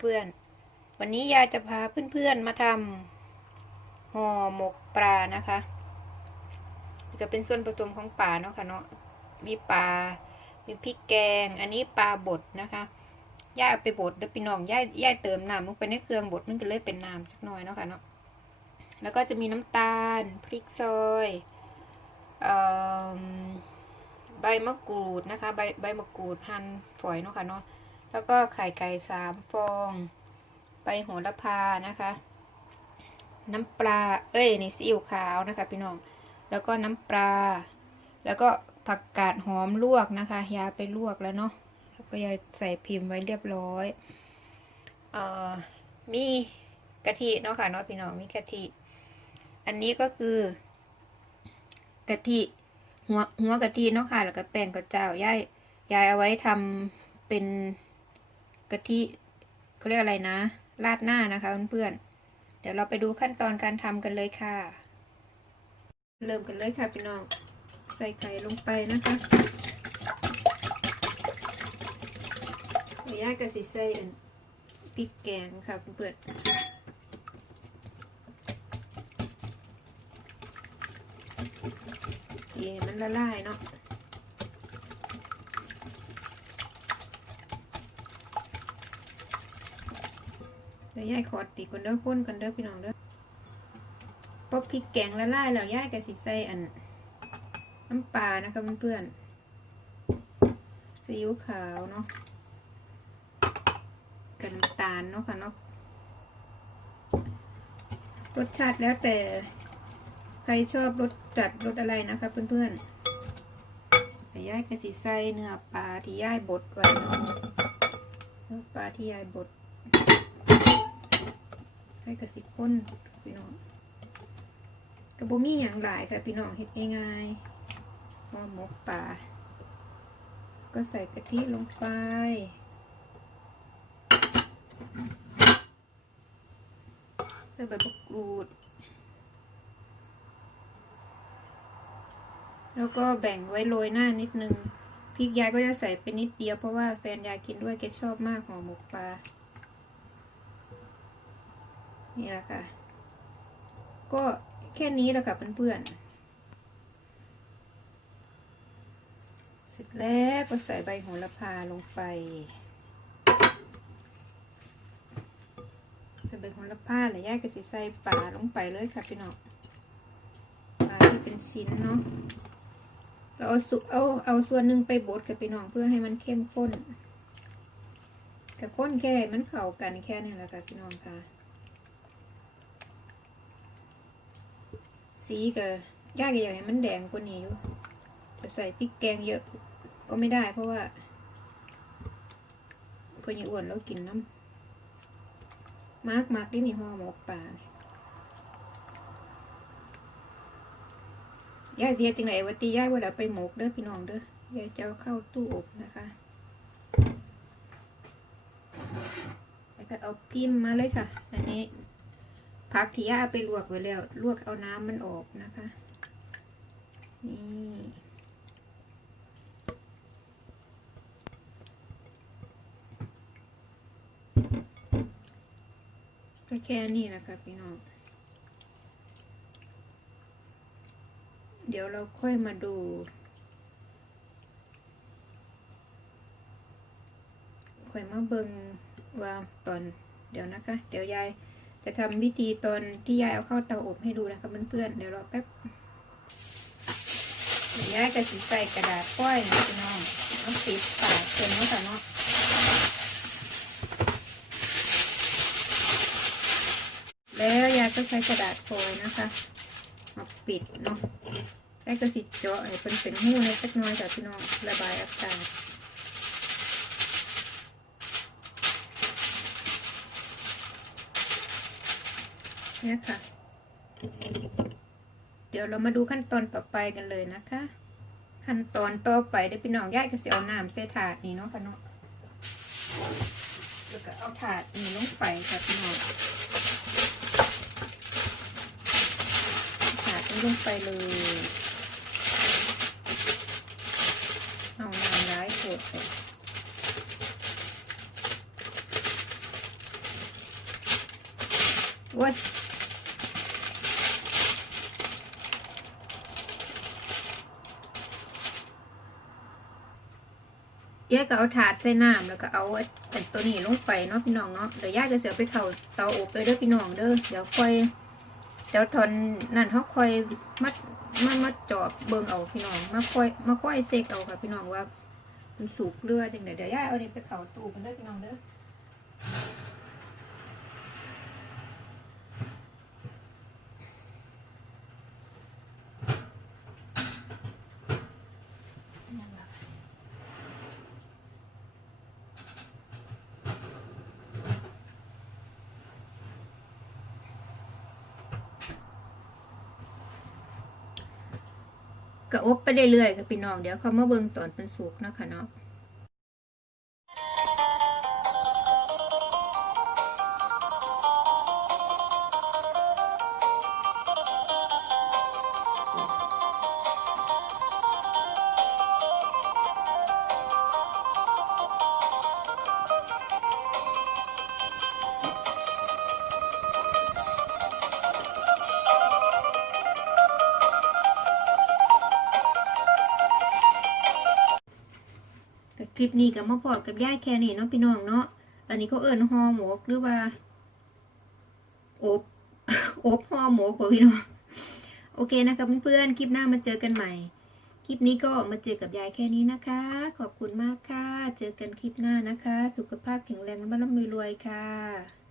เพื่อนๆ วันนี้ยายจะพาเพื่อนๆมาทำห่อหมกปลานะคะจะเป็นส่วนผสมของปลาเนาะค่ะเนาะมีปลา มีพริกแกง อันนี้ปลาบดนะคะย่าเอาไปบดเดี๋ยวพี่น้องย่าย่าเติมน้ำลงไปในเครื่องบดมันก็เลยเป็นน้ำสักหน่อยเนาะค่ะเนาะแล้วก็จะมีน้ำตาลพริกซอยใบมะกรูดนะคะ ใบใบมะกรูดหั่นฝอยเนาะค่ะเนาะ แล้วก็ไข่ไก่สามฟอง ใบโหระพานะคะ น้ำปลา เอ้ยนี่ซีอิ๊วขาวนะคะพี่น้อง แล้วก็น้ำปลา แล้วก็ผักกาดหอมลวกนะคะ ยาไปลวกแล้วเนาะ แล้วก็ยาใส่พิมพ์ไว้เรียบร้อย เอ่อ มีกะทิเนาะค่ะเนาะพี่น้องมีกะทิ อันนี้ก็คือกะทิหัวหัวกะทิเนาะค่ะ แล้วก็แป้งข้าวเจ้ายายยายเอาไว้ทำเป็น กะทิเขาเรียกอะไรนะ ราดหน้านะคะเพื่อนๆเดี๋ยวเราไปดูขั้นตอนการทำกันเลยค่ะ เริ่มกันเลยค่ะพี่น้อง ใส่ไข่ลงไปนะคะเดี๋ยวยายก็สิใส่พริกแกงค่ะเพื่อนๆเย่มันละลายเนาะ เดี๋ยวยายขอตีกันเด้อข้นกันเด้อพี่น้องเด้อพอพริกแกงละลายแล้วยายก็สิใส่อันน้ำปลานะคะเพื่อนๆซีอิ๊วขาวเนาะกับน้ำตาลเนาะค่ะเนาะรสชาติแล้วแต่ใครชอบรสจัดรสอะไรนะคะเพื่อนๆแต่ย่ายก็สิใส่เนื้อปลาที่ย่ายบดไว้เนาะเนื้อปลาที่ย่ายบด ให้กระสิข้นพี่น้องกระบุมีอย่างหลายค่ะพี่น้องเฮ็ดง่ายๆห่อหมกป่า ก็ใส่กะทิลงไปใส่ใบมะกรูด แล้วก็แบ่งไว้โรยหน้านิดนึงพริกยายก็จะใส่ไปนิดเดียวเพราะว่าแฟนยายกินด้วยแกชอบมากห่อหมกปลา นี่แหละค่ะ ก็แค่นี้แหละค่ะเพื่อนๆ เสร็จแล้วก็ใส่ใบโหระพาลงไป ใส่ใบโหระพาหรือย่าก็จะใส่ปลาลงไปเลยค่ะพี่น้องปลาที่เป็นชิ้นเนาะ เราเอาสุเอาเอาส่วนหนึ่งไปบดกับพี่น้องเพื่อให้มันเข้มข้นกับข้นแค่มันเข้ากันแค่นี้แหละค่ะพี่น้องค่ะ สีก็ยากอย่างให้มันแดงกว่านี้อยู่จะใส่พริกแกงเยอะก็ไม่ได้เพราะว่าเพื่อนยังอ้วนแล้วกินน้ำมากมากที่นี่ห่อหมกป่าเนี่ยยายเสียจังไหนวันตียายว่าเราไปหมกเด้อพี่น้องเด้อยายจะเอาเข้าตู้อบนะคะแล้วก็เอาพิมพ์มาเลยค่ะ อันนี้ ผักที่ย่าไปลวกไว้แล้ว ลวกเอาน้ำมันออกนะคะ นี่ก็แค่นี้นะคะพี่น้องเดี๋ยวเราค่อยมาดูค่อยมาเบิงว่าตอนเดี๋ยวนะคะ เดี๋ยวยาย จะทำวิธีตอนที่ยายเอาเข้าเตาอบให้ดูนะคะเพื่อนๆเดี๋ยวรอแป๊บยายจะสีใส่กระดาษป้อยนะพี่น้องเอาปิดปากเต็มแล้วค่ะเนาะแล้วยายก็ใช้กระดาษฟอยล์นะคะมาปิดเนาะแล้วก็สิเจาะให้เป็นเป็นหู้ในสักหน้อยค่ะพี่น้องระบายอากาศ เนี่ยค่ะ เดี๋ยวเรามาดูขั้นตอนต่อไปกันเลยนะคะ ขั้นตอนต่อไปเดี๋ยวพี่น้องย่ายก็จะเอาน้ำใส่ถาดนี่เนาะค่ะเนาะแล้วก็เอาถาดนี่ลงไปค่ะพี่น้องถาดนี้ลงไปเลยเอาน้ำร้ายโขดเลยโอ้ย ย่าก็เอาถาดใส่น้ำแล้วก็เอาอ้ไอ้ตัวนี้ลงไปเนาะพี่น้องเนาะเดี๋ยวย่าก็เสียไปเข่าเตาอบเลยเด้อพี่น้องเด้อเดี๋ยวค่อยเดี๋ยวทอนนั่นเขาค่อยมัดมามาจอบเบิ่งเอาพี่น้องมาค่อยมาค่อยเซกเอาค่ะพี่น้องว่ามันสุกเรือจังไดเดี๋ยวย่าเอาเนี้ไปเข่าตู้กันเด้อพี่น้องเด้อ ก็อบไปเรื่อยๆค่ะพี่น้องเดี๋ยวเขามาเบิ่งตอนเป็นสุกนะคะเนาะ คลิปนี้ก็มาพอกับย่ายแค่นี้เนาะพี่น้องเนาะ อันนี้เขาเอิญห่อหมกหรือว่าอบอบห่อหมกพี่น้อง โอเคนะคะเพื่อนๆ คลิปหน้ามาเจอกันใหม่ คลิปนี้ก็มาเจอกับยายแค่นี้นะคะ ขอบคุณมากค่ะ เจอกันคลิปหน้านะคะ สุขภาพแข็งแรงและร่ำรวยค่ะ